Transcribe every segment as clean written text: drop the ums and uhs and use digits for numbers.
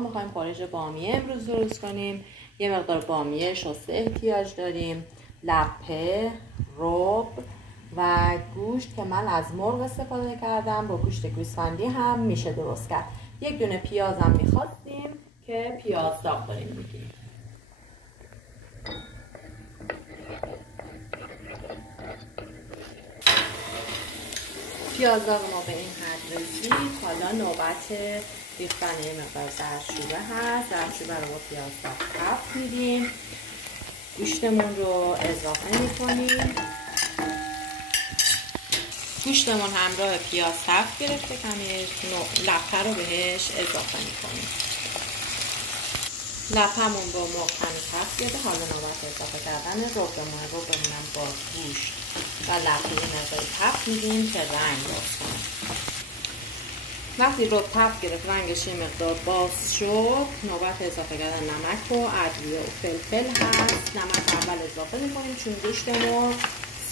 میخوایم خورش بامیه امروز درست کنیم. یه مقدار بامیه شسته احتیاج داریم، لپه، رب و گوشت که من از مرغ استفاده کردم. با گوشت گوسفندی هم میشه درست کرد. یک دونه پیاز هم میخواستیم که پیاز داغ داریم میگیریم. پیاز داغ ما به این حد رسید. حالا نوبت ریختن یه مقدار زردچوبه هست. زردچوبه رو با پیاز داغ تفت میدیم. گوشتمون رو اضافه میکنیم. گوشتمون همراه پیاز تفت گرفته، کمی لپه رو بهش اضافه میکنیم. لپه‌مون با مرغ کمی تفت گرفته. حالا نوبت اضافه کردن ربمون هم با گوشت و لپه یه مقداری تفت میدیم که رنگ باز کنه. وقتی رب تفت گرفت، رنگش یه مقدار باز شد، نوبت اضافه کردن نمک و ادویه و فلفل هست. نمک اول اضافه میکنیم چون گوشتمون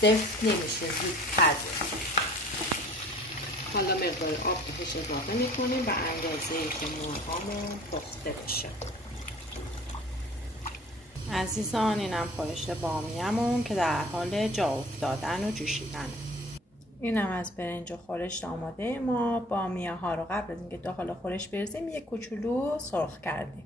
سفت نمیشه، زود پزه. حالا مقدار آب بهش اضافه میکنیم به اندازه‌ای که مرغامون پخته بشه. عزیزان، اینم خورش بامیه‌مون که در حال جا افتادن و جوشیدنه. اینم از برنج و خورش آماده ما. بامیه ها رو قبل از اینکه داخل خورش بریزیم یک کوچولو سرخ کردیم.